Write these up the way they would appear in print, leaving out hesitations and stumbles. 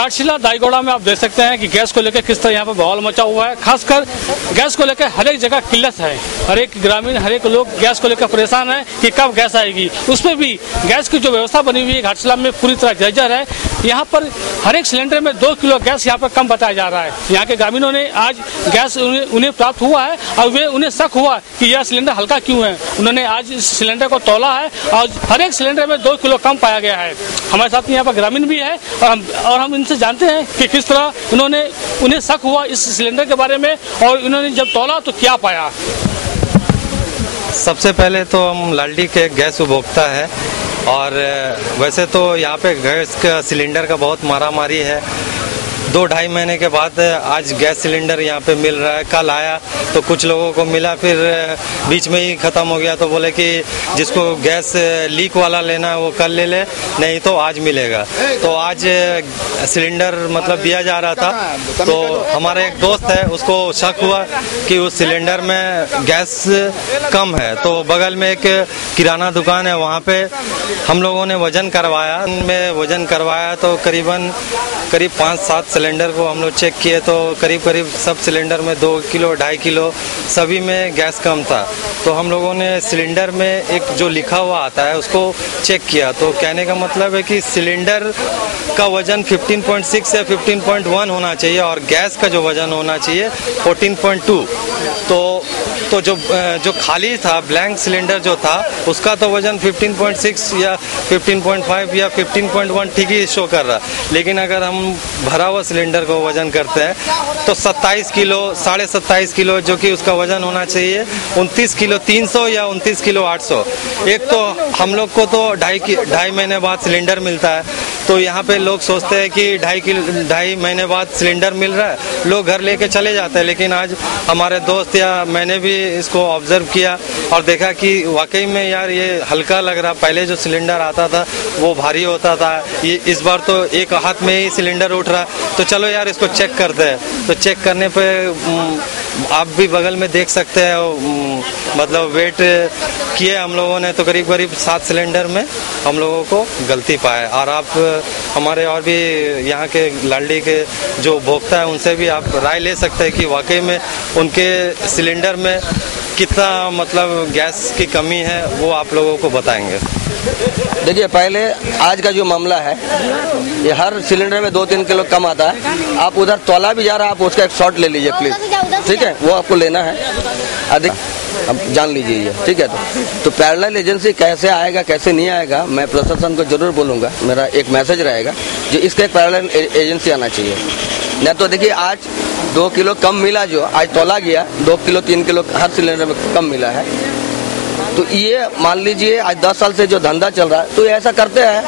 घाटशिला दाईगोड़ा में आप देख सकते हैं कि गैस को लेकर किस तरह यहाँ पर बवाल मचा हुआ है। खासकर गैस को लेकर हर एक जगह किल्लत है, हर एक ग्रामीण हर एक लोग गैस को लेकर परेशान है कि कब गैस आएगी। उसमें भी गैस की जो व्यवस्था बनी हुई है घाटशिला में पूरी तरह जर्जर है। यहाँ पर हर एक सिलेंडर में 2 किलो गैस यहाँ पर कम बताया जा रहा है। यहाँ के ग्रामीणों ने आज गैस उन्हें प्राप्त हुआ है और उन्हें शक हुआ कि यह सिलेंडर हल्का क्यों है। उन्होंने आज इस सिलेंडर को तौला है और हर एक सिलेंडर में 2 किलो कम पाया गया है। हमारे साथ यहाँ पर ग्रामीण भी है और हम इनसे जानते हैं कि किस तरह उन्हें शक हुआ इस सिलेंडर के बारे में और उन्होंने जब तौला तो क्या पाया। सबसे पहले तो हम लालडी के गैस उपभोक्ता है और वैसे तो यहाँ पे गैस का सिलेंडर का बहुत मारामारी है। 2-2.5 महीने के बाद आज गैस सिलेंडर यहाँ पे मिल रहा है। कल आया तो कुछ लोगों को मिला, फिर बीच में ही ख़त्म हो गया। तो बोले कि जिसको गैस लीक वाला लेना है वो कल ले ले, नहीं तो आज मिलेगा। तो आज सिलेंडर मतलब दिया जा रहा था, तो हमारा एक दोस्त है उसको शक हुआ कि उस सिलेंडर में गैस कम है। तो बगल में एक किराना दुकान है, वहाँ पे हम लोगों ने वजन करवाया तो करीब 5-7 सिलेंडर को हम लोग चेक किए तो करीब सब सिलेंडर में 2 किलो 2.5 किलो सभी में गैस कम था। तो हम लोगों ने सिलेंडर में एक जो लिखा हुआ आता है उसको चेक किया, तो कहने का मतलब है कि सिलेंडर का वजन 15.6 या 15.1 होना चाहिए और गैस का जो वजन होना चाहिए 14.2। तो जो खाली था ब्लैंक सिलेंडर जो था उसका तो वजन 15.6 या 15.5 या 15.1 ठीक ही शो कर रहा। लेकिन अगर हम भरा हुआ सिलेंडर को वजन करते हैं तो 27 किलो 27.5 किलो जो कि उसका वजन होना चाहिए 29 किलो 300 या 29 किलो 800। एक तो हम लोग को तो 2.5 महीने बाद सिलेंडर मिलता है, तो यहाँ पे लोग सोचते हैं कि 2.5 महीने बाद सिलेंडर मिल रहा है, लोग घर लेके चले जाते हैं। लेकिन आज हमारे दोस्त या मैंने भी इसको ऑब्जर्व किया और देखा कि वाकई में यार ये हल्का लग रहा। पहले जो सिलेंडर आता था वो भारी होता था, ये इस बार तो एक हाथ में ही सिलेंडर उठ रहा। तो चलो यार इसको चेक करते हैं। तो चेक करने पे आप भी बगल में देख सकते हैं, मतलब वेट किए हम लोगों ने तो करीब 7 सिलेंडर में हम लोगों को गलती पाए। और आप हमारे और भी यहाँ के लालडी के जो उपभोक्ता है उनसे भी आप राय ले सकते हैं कि वाकई में उनके सिलेंडर में कितना मतलब गैस की कमी है, वो आप लोगों को बताएंगे। देखिए, पहले आज का जो मामला है ये हर सिलेंडर में 2-3 किलो कम आता है। आप उधर तौला भी जा रहा है, आप उसका एक शॉट ले लीजिए प्लीज, ठीक है, वो आपको लेना है अधिक, अब जान लीजिए ये, ठीक है। तो पैरेलल एजेंसी कैसे आएगा कैसे नहीं आएगा मैं प्रशासन को जरूर बोलूँगा। मेरा एक मैसेज रहेगा जो इसका एक पैरेलल एजेंसी आना चाहिए। नहीं तो देखिए आज 2 किलो कम मिला, जो आज तौला गया 2 किलो 3 किलो हर सिलेंडर में कम मिला है। तो ये मान लीजिए आज 10 साल से जो धंधा चल रहा है तो ये ऐसा करते हैं,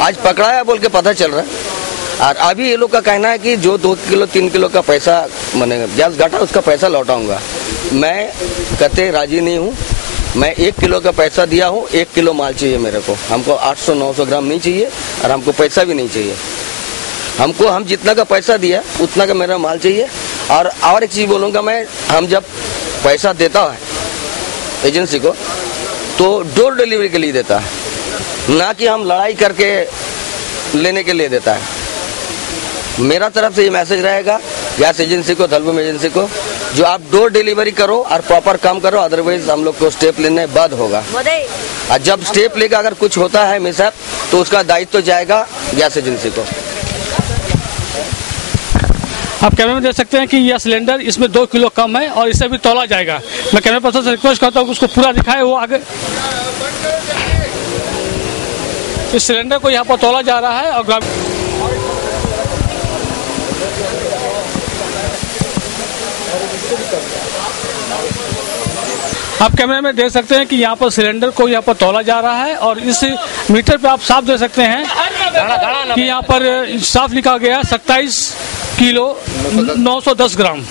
आज पकड़ा है बोल के पता चल रहा है। और अभी ये लोग का कहना है कि जो 2 किलो 3 किलो का पैसा मैंने गैस घटा उसका पैसा लौटाऊंगा। मैं कहते राजी नहीं हूँ। मैं 1 किलो का पैसा दिया हूँ, 1 किलो माल चाहिए मेरे को। हमको 800-900 ग्राम नहीं चाहिए और हमको पैसा भी नहीं चाहिए। हम जितना का पैसा दिया उतना का मेरा माल चाहिए। और एक चीज़ बोलूँगा मैं, हम जब पैसा देता है एजेंसी को तो डोर डिलीवरी के लिए देता है, ना कि हम लड़ाई करके लेने के लिए देता है। मेरा तरफ से ये मैसेज रहेगा गैस एजेंसी को, दलबम एजेंसी को, जो आप डोर डिलीवरी करो और प्रॉपर काम करो, अदरवाइज हम लोग को स्टेप लेने बाद होगा। और जब स्टेप लेगा अगर कुछ होता है मिसहैप तो उसका दायित्व तो जाएगा गैस एजेंसी को। आप कैमरे में देख सकते हैं कि यह सिलेंडर इसमें 2 किलो कम है और इसे भी तौला जाएगा। मैं कैमरा पर्सन से रिक्वेस्ट करता हूँ कि उसको पूरा दिखाए, वो आगे इस सिलेंडर को यहाँ पर तौला जा रहा है। और आप कैमरे में देख सकते हैं कि यहाँ पर सिलेंडर को यहाँ पर तौला जा रहा है और इस मीटर पे आप साफ देख सकते हैं कि यहाँ पर साफ लिखा गया 27 किलो 910 ग्राम,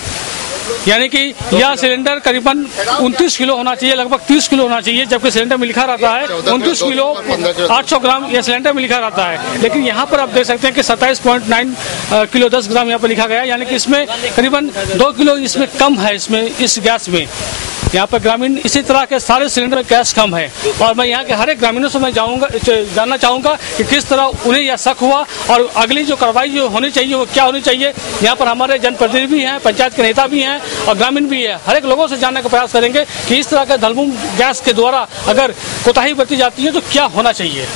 यानी कि यह सिलेंडर करीबन 29 किलो होना चाहिए, लगभग 30 किलो होना चाहिए, जबकि सिलेंडर में लिखा रहता है 29 किलो 800 ग्राम यह सिलेंडर में लिखा रहता है। लेकिन यहाँ पर आप देख सकते हैं कि 27.9 किलो 10 ग्राम यहाँ पर लिखा गया है, यानी कि इसमें करीबन 2 किलो इसमें कम है इसमें इस गैस में। यहाँ पर ग्रामीण इसी तरह के सारे सिलेंडर में गैस कम है। और मैं यहाँ के हर एक ग्रामीणों से मैं जानना चाहूँगा कि किस तरह उन्हें यह शक हुआ और अगली जो कार्रवाई जो होनी चाहिए वो क्या होनी चाहिए। यहाँ पर हमारे जनप्रतिनिधि भी हैं, पंचायत के नेता भी हैं और ग्रामीण भी है। हर एक लोगों से जानने का प्रयास करेंगे कि इस तरह के धलमुम गैस के द्वारा अगर कोताही बरती जाती है तो क्या होना चाहिए।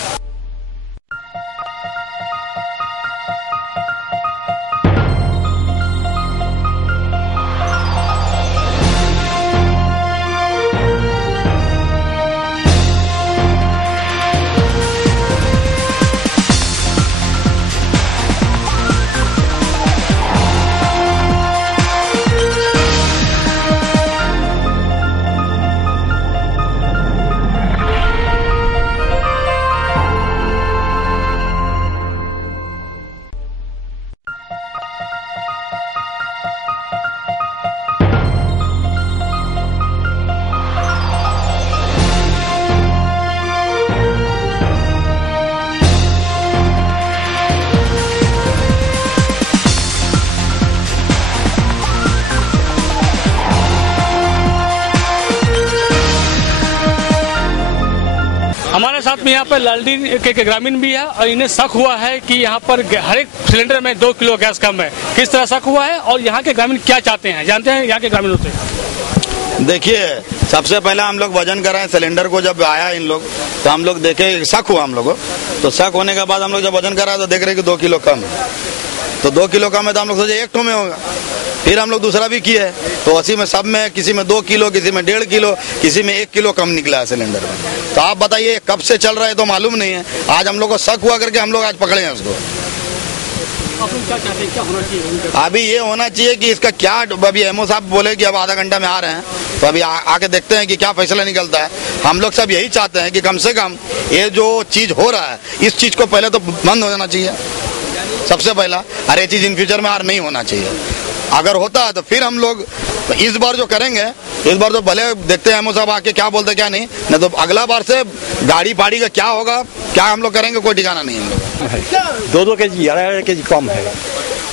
हमारे साथ में यहाँ पर लालडी के ग्रामीण भी है और इन्हें शक हुआ है कि यहाँ पर हर एक सिलेंडर में 2 किलो गैस कम है। किस तरह शक हुआ है और यहाँ के ग्रामीण क्या चाहते हैं, जानते हैं यहाँ के ग्रामीणों से। देखिए, सबसे पहले हम लोग वजन कराएं सिलेंडर को। जब आया इन लोग तो हम लोग देखे, शक हुआ हम लोग को, तो शक होने के बाद हम लोग जब वजन कराया तो देख रहे कि 2 किलो कम है। तो 2 किलो कम है तो हम लोग सोचे 1 ठो में होगा। फिर हम लोग दूसरा भी किए तो उसी में सब में किसी में 2 किलो, किसी में 1.5 किलो, किसी में 1 किलो कम निकला है सिलेंडर में। तो आप बताइए कब से चल रहा है तो मालूम नहीं है। आज हम लोग को शक हुआ करके हम लोग आज पकड़े हैं उसको। अभी ये होना चाहिए कि इसका क्या, अभी एमओ साहब बोले कि अब आधा घंटा में आ रहे हैं, तो अभी आके देखते हैं कि क्या फैसला निकलता है। हम लोग सब यही चाहते हैं कि कम से कम ये जो चीज हो रहा है इस चीज को पहले तो बंद हो जाना चाहिए सबसे पहला। और ये चीज इन फ्यूचर में और नहीं होना चाहिए। अगर होता है तो फिर हम लोग इस बार जो करेंगे, इस बार तो भले देखते हैं एमओ साहब आके क्या बोलते क्या नहीं तो अगला बार से गाड़ी पाड़ी का क्या होगा, क्या हम लोग करेंगे, कोई ठिकाना नहीं हम लोग। 2 केजी 1.5 केजी कम है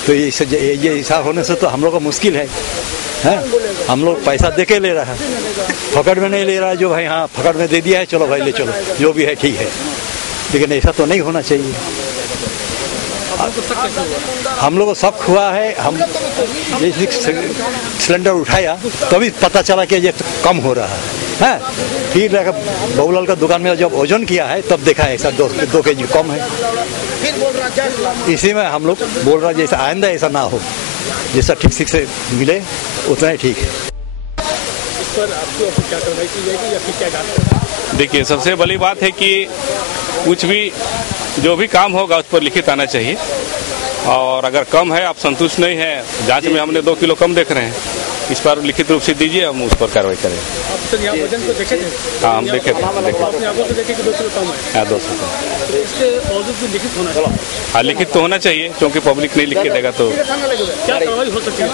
तो ये हिसाब होने से तो हम लोग को मुश्किल है। हम लोग पैसा दे के ले रहा है, फकड़ में नहीं ले रहा है। जो भाई हाँ फकड़ में दे दिया है, चलो भाई ले चलो, जो भी है ठीक है, लेकिन ऐसा तो नहीं होना चाहिए। हम लोग को शक हुआ है। हम जैसे सिलेंडर उठाया तभी पता चला कि ये कम हो रहा है। फिर बाबूलाल का दुकान में जब वजन किया है तब देखा है ऐसा 2 केजी कम है। इसी में हम लोग बोल रहा है जैसा आइंदा ऐसा ना हो, जैसा ठीक से मिले उतना ही ठीक है। देखिए, सबसे बड़ी बात है कि कुछ भी जो भी काम होगा उस पर लिखित आना चाहिए। और अगर कम है, आप संतुष्ट नहीं है, जांच में हमने 2 किलो कम देख रहे हैं, इस पर लिखित रूप से दीजिए, हम उस पर कार्रवाई करें। आप यहाँ वजन को देखे थे? हाँ, हम देखे थे। आपने आंखों से देखे कि 2 किलो कम है? हाँ, 2 किलो कम। तो इसके बावजूद भी लिखित होना चाहिए। हाँ, लिखित तो होना चाहिए, क्योंकि पब्लिक नहीं लिख के देगा तो क्या कार्रवाई हो सकती है?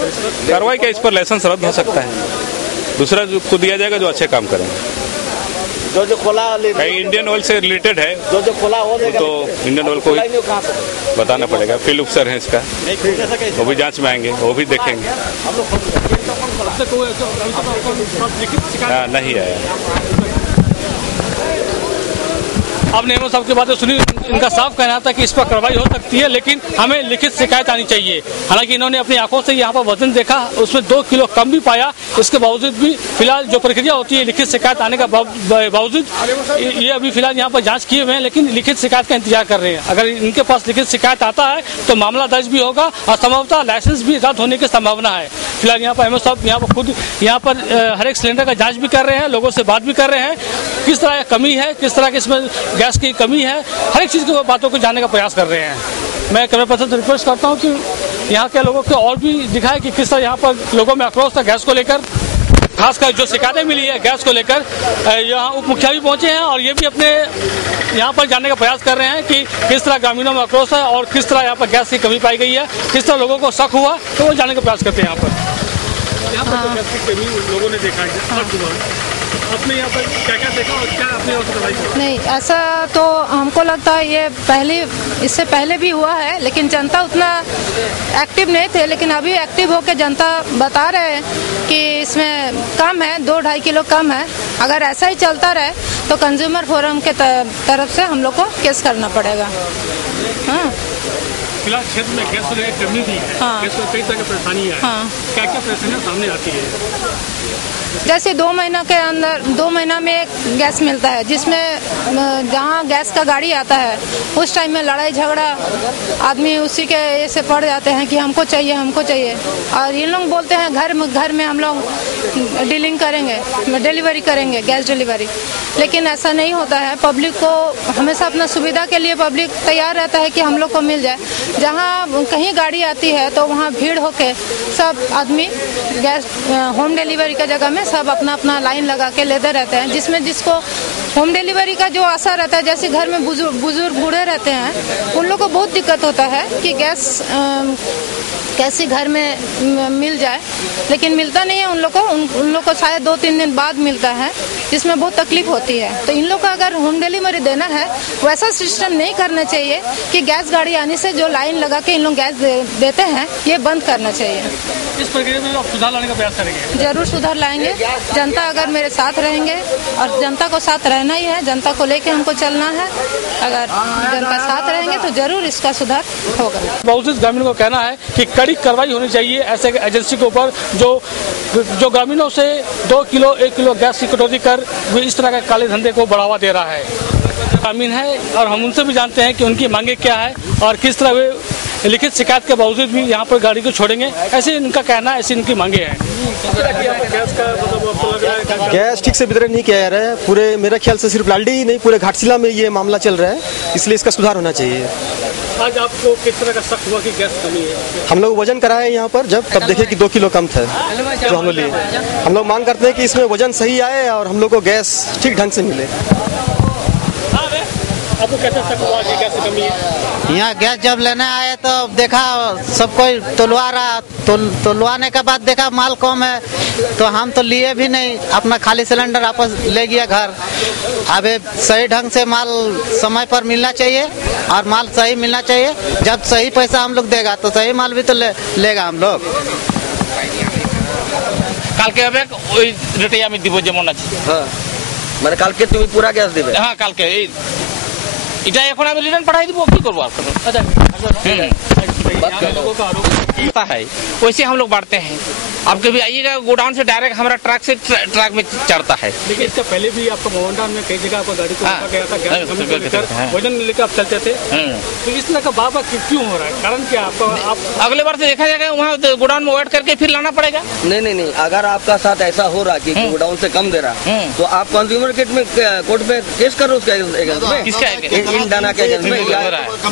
कार्रवाई क्या, इस पर लाइसेंस रद्द हो सकता है, दूसरा को दिया जाएगा जो अच्छे काम करेंगे। जो खोला कहीं इंडियन ऑयल से रिलेटेड है जो खोला हो तो इंडियन ऑयल को ही बताना पड़ेगा। फील्ड अफसर है इसका, वो भी जांच में आएंगे, वो भी देखेंगे। नहीं आया। आपने एमओ साहब की बातें सुनी, इनका साफ कहना था कि इस पर कार्रवाई हो सकती है, लेकिन हमें लिखित शिकायत आनी चाहिए। हालांकि इन्होंने अपनी आंखों से यहाँ पर वजन देखा, उसमें 2 किलो कम भी पाया। इसके बावजूद भी फिलहाल जो प्रक्रिया होती है लिखित शिकायत आने का बावजूद ये अभी फिलहाल यहाँ पर जांच किए हुए हैं, लेकिन लिखित शिकायत का इंतजार कर रहे हैं। अगर इनके पास लिखित शिकायत आता है तो मामला दर्ज भी होगा और संभवतः लाइसेंस भी रद्द होने की संभावना है। फिलहाल यहाँ पर एमओ साहब यहाँ पर खुद यहाँ पर हर एक सिलेंडर का जाँच भी कर रहे हैं, लोगों से बात भी कर रहे हैं, किस तरह कमी है, किस तरह की इसमें गैस की कमी है, हर एक चीज़ की बातों को जानने का प्रयास कर रहे हैं। मैं कैमरा पर्सन से रिक्वेस्ट करता हूं कि यहाँ के लोगों को और भी दिखाए कि किस तरह यहाँ पर लोगों में आक्रोश था गैस को लेकर, खासकर जो शिकायतें मिली है गैस को लेकर। यहाँ उप मुखिया भी पहुंचे हैं और ये भी अपने यहाँ पर जानने का प्रयास कर रहे हैं कि किस तरह ग्रामीणों में आक्रोश है और किस तरह यहाँ पर गैस की कमी पाई गई है, किस तरह लोगों को शक हुआ, तो वो जानने का प्रयास करते हैं। यहाँ पर गैस की कमी लोगों ने देखा है, आपने यहाँ पर क्या क्या देखा और क्या आपने यहाँ पर नहीं, ऐसा तो हमको लगता है ये इससे पहले भी हुआ है, लेकिन जनता उतना एक्टिव नहीं थे। लेकिन अभी एक्टिव होकर जनता बता रहे हैं कि इसमें कम है, 2-2.5 किलो कम है। अगर ऐसा ही चलता रहे तो कंज्यूमर फोरम के तरफ से हम लोग को केस करना पड़ेगा। हाँ, फिलहाल क्षेत्र में गैस को लेकर कमी भी है। हाँ। गैस को कई तरह की परेशानियाँ हैं। हाँ। क्या क्या परेशानियाँ सामने आती है? जैसे 2 महीना के अंदर 2 महीना में एक गैस मिलता है, जिसमें जहाँ गैस का गाड़ी आता है उस टाइम में लड़ाई झगड़ा, आदमी उसी के ऐसे पड़ जाते हैं कि हमको चाहिए हमको चाहिए। और ये लोग बोलते हैं घर में हम लोग डीलिंग करेंगे, डिलीवरी करेंगे, गैस डिलीवरी। लेकिन ऐसा नहीं होता है। पब्लिक को हमेशा अपना सुविधा के लिए पब्लिक तैयार रहता है कि हम लोग को मिल जाए। जहाँ कहीं गाड़ी आती है तो वहाँ भीड़ होके सब आदमी गैस होम डिलीवरी का जगह में सब अपना अपना लाइन लगा के लेते रहते हैं, जिसमें जिसको होम डिलीवरी का जो असर रहता है, जैसे घर में बुजुर्ग बूढ़े रहते हैं, उन लोग को बहुत दिक्कत होता है कि गैस कैसे घर में मिल जाए, लेकिन मिलता नहीं है उन लोग को शायद 2-3 दिन बाद मिलता है, जिसमें बहुत तकलीफ होती है। तो इन लोग को अगर होम डिलीवरी देना है, वैसा सिस्टम नहीं करना चाहिए कि गैस गाड़ी आने से जो लाइन लगा के इन लोग गैस देते हैं, ये बंद करना चाहिए। इस प्रक्रिया में आप सुधार लाने का प्रयास करेंगे? जरूर सुधार लाएंगे। जनता अगर मेरे साथ रहेंगे, और जनता को साथ रहना ही है, जनता को लेके हमको चलना है। अगर जनता साथ रहेंगे तो जरूर इसका सुधार होगा। बहुत से ग्रामीणों का कहना है कि कड़ी कार्रवाई होनी चाहिए ऐसे एजेंसी के ऊपर जो ग्रामीणों से 2 किलो 1 किलो गैस की कटौती कर वे इस तरह के काले धंधे को बढ़ावा दे रहा है। ग्रामीण है और हम उनसे भी जानते हैं कि उनकी मांगे क्या है और किस तरह वे लिखित शिकायत के बावजूद भी यहाँ पर गाड़ी को छोड़ेंगे, ऐसे इनका कहना है, ऐसी इनकी मांगे हैं। गैस ठीक से वितरण नहीं किया जा रहा है। पूरे मेरे ख्याल से सिर्फ लालडी ही नहीं, पूरे घाटशिला में ये मामला चल रहा है, इसलिए इसका सुधार होना चाहिए। आज आपको किस तरह का शक हुआ कि गैस कमी है? हम लोग वजन कराए यहाँ पर, तब देखे कि 2 किलो कम था जो हम लोग लिए। हम लोग मांग करते हैं कि इसमें वजन सही आए और हम लोग को गैस ठीक ढंग से मिले। आपको कैसे शक हुआ कि गैस कमी है? यहाँ गैस जब लेने आए तो देखा सब कोई तोलवा रहा, तोलवाने के बाद देखा माल कम है, तो हम तो लिए भी नहीं, अपना खाली सिलेंडर वापस ले गया घर। अब सही ढंग से माल समय पर मिलना चाहिए और माल सही मिलना चाहिए। जब सही पैसा हम लोग देगा तो सही माल भी तो लेगा हम लोग। कल के रेटिया में दिबो जेमन আছে হ্যাঁ মানে কালকে তুমি পুরা গ্যাস দিবে? হ্যাঁ কালকে এটা এখন আমি রিটার্ন পাঠাই দিব, কি করব आप? अच्छा है वैसे हम लोग बांटते हैं। अब कभी आइएगा गोडाउन से डायरेक्ट हमारा ट्रक में चढ़ता है। लेकिन इससे पहले भी आपका मोहनदान में कई जगह आपका गाड़ी को रोका गया था, गैस कमी को लेकर वजन लेकर आप चलते थे। तो इस तरह का बार क्यों हो रहा है? कारण क्या आपका? आप अगले बार से देखा जाएगा वहाँ गोडाउन में वेट करके फिर लाना पड़ेगा। नहीं, अगर आपका साथ ऐसा हो रहा कि गोडाउन से कम दे रहा तो आप कंज्यूमर कोर्ट में केस करो उसका एजेंसी में। किसका? इन दाना के एजेंसी में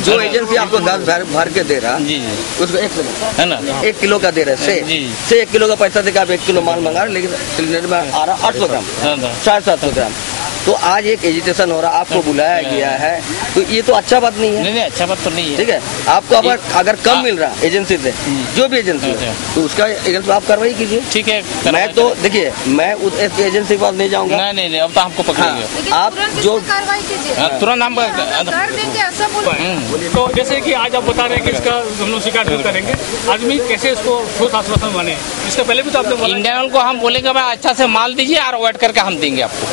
जो एजेंसी आपको गैस भर के दे रहा उसको 1 किलो का दे रहे से 1 किलो का पैसा देकर आप 1 किलो माल मंगा रहे, लेकिन सिलेंडर में आ रहा 800 ग्राम 750 ग्राम। तो आज एक एजिटेशन हो रहा, आपको बुलाया गया है, तो ये तो अच्छा बात नहीं है। नहीं अच्छा बात तो नहीं है। ठीक है, आपको अगर कम मिल रहा एजेंसी से, जो भी एजेंसी है, तो उसका एजेंसी आप कार्रवाई कीजिए। ठीक है, मैं तो देखिए मैं उस एजेंसी के पास नहीं जाऊंगा। नहीं अब तो हमको पकड़ेंगे। आप जो कार्रवाई कीजिए, तुरंत हम कर देंगे, ऐसा बोलो। तो जैसे कि आज आप बता रहे हैं कि इसका हम लोग शिकायत नहीं करेंगे, आदमी कैसे इसको ठोस आश्वासन माने? इससे पहले भी तो आपने बोला इंडियन ऑयल को हम बोलेंगे भाई अच्छा से माल दीजिए और वेट करके हम देंगे आपको।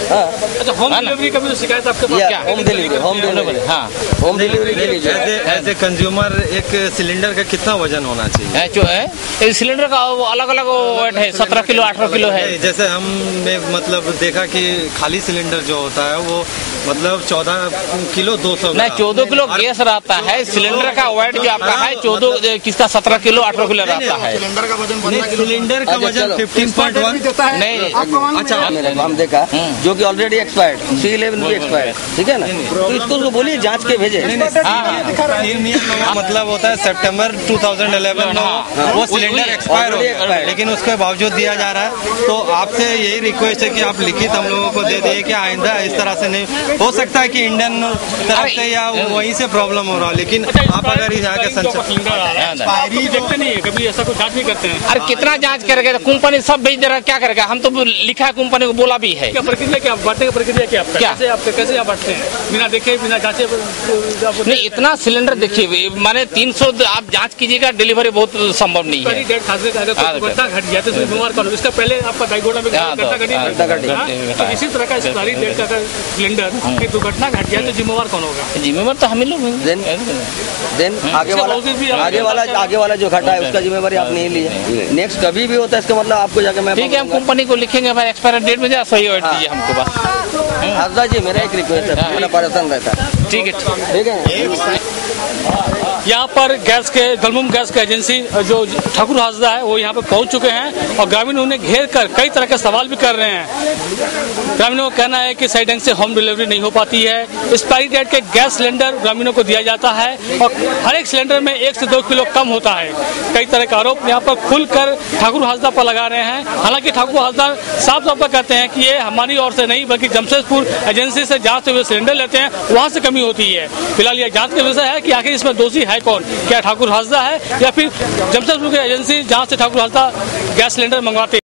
अच्छा, होम डिलीवरी का भी शिकायत आपके पास? क्या होम डिलीवरी? हाँ, होम डिलीवरी के लिए एज ए कंज्यूमर एक सिलेंडर का कितना वजन होना चाहिए? जो है सिलेंडर का अलग अलग वेट है, 17 किलो 18 किलो है। जैसे हमने मतलब देखा कि खाली सिलेंडर जो होता है वो मतलब 14 किलो 200 नहीं 14 किलो गैस रहता है। सिलेंडर का वेट जो आपका है 14 किसका 17 किलो 18 किलो रहता है। सिलेंडर का वजन सिलेंडर का वजन 15.1 नहीं। अच्छा, हम देखा जो कि ऑलरेडी एक्सपायर एक्सपायर्ड, C11 भी एक्सपायर्ड, ठीक है ना। तो इसको बोलिए जांच के भेजे। 3 नियम मतलब होता है सितंबर 2011 में वो सिलेंडर एक्सपायर हो गया, लेकिन उसके बावजूद दिया जा रहा है। तो आपसे यही रिक्वेस्ट है कि आप लिखित हम लोगों को दे दिए कि आइंदा इस तरह से नहीं हो सकता है कि इंडियन तरफ से या वहीं से प्रॉब्लम हो रहा है, लेकिन आप अगर यहाँ के एक्सपायरी देखते नहीं है, कभी ऐसा कुछ जांच नहीं करते हैं। अरे कितना जांच करेगा, कंपनी सब भेज दे रहा है, क्या करेगा। हम तो लिखा है कंपनी को, बोला भी है। क्या प्रक्रिया, क्या बांटने की प्रक्रिया क्या आपका? कैसे आप बांटते हैं बिना देखे बिना जांचे? नहीं, इतना सिलेंडर देखिए, माने 300 आप जांच कीजिएगा, डिलीवरी बहुत संभव नहीं है। घटना घट गया तो बीमार कौन? इसका पहले आपका दाइगोड़ा में घटना इसी तरह का एक्सपायरी डेट का सिलेंडर की दुर्घटना घट गया तो जिम्मेवार कौन होगा? जिम्मेवार तो हम ही लोग हैं। देन आगे वाला जो घटा है उसका जिम्मेवारी आप नहीं लिए। नेक्स्ट कभी भी होता है इसका मतलब आपको जाके मैं ठीक है, हम कंपनी को लिखेंगे भाई एक्सपायरी डेट में सही हो दीजिए हमको बस। हाजदा जी मेरा एक रिक्वेस्ट है, मेरा परेशान रहता है। ठीक है। यहाँ पर गैस के गलमुम गैस के एजेंसी जो ठाकुर हाजदा है वो यहाँ पर पहुँच चुके हैं और ग्रामीण उन्हें घेर कर कई तरह के सवाल भी कर रहे हैं। ग्रामीणों का कहना है कि सही ढंग से होम डिलीवरी नहीं हो पाती है, एक्सपायरी डेट के गैस सिलेंडर ग्रामीणों को दिया जाता है और हर एक सिलेंडर में 1 से 2 किलो कम होता है। कई तरह का आरोप यहाँ पर खुलकर ठाकुर हाजदा पर लगा रहे हैं। हालांकि ठाकुर हाजदा साफ तौर पर कहते हैं कि ये हमारी ओर से नहीं बल्कि जमशेदपुर एजेंसी से जहाँ से वे सिलेंडर लेते हैं वहाँ से कमी होती है। फिलहाल यह जाँच का विषय है कि आखिर इसमें दोषी है कौन, क्या ठाकुर हाजदा है या फिर जमशेदपुर की एजेंसी जहाँ से ठाकुर हाजदा गैस सिलेंडर मंगवाते हैं।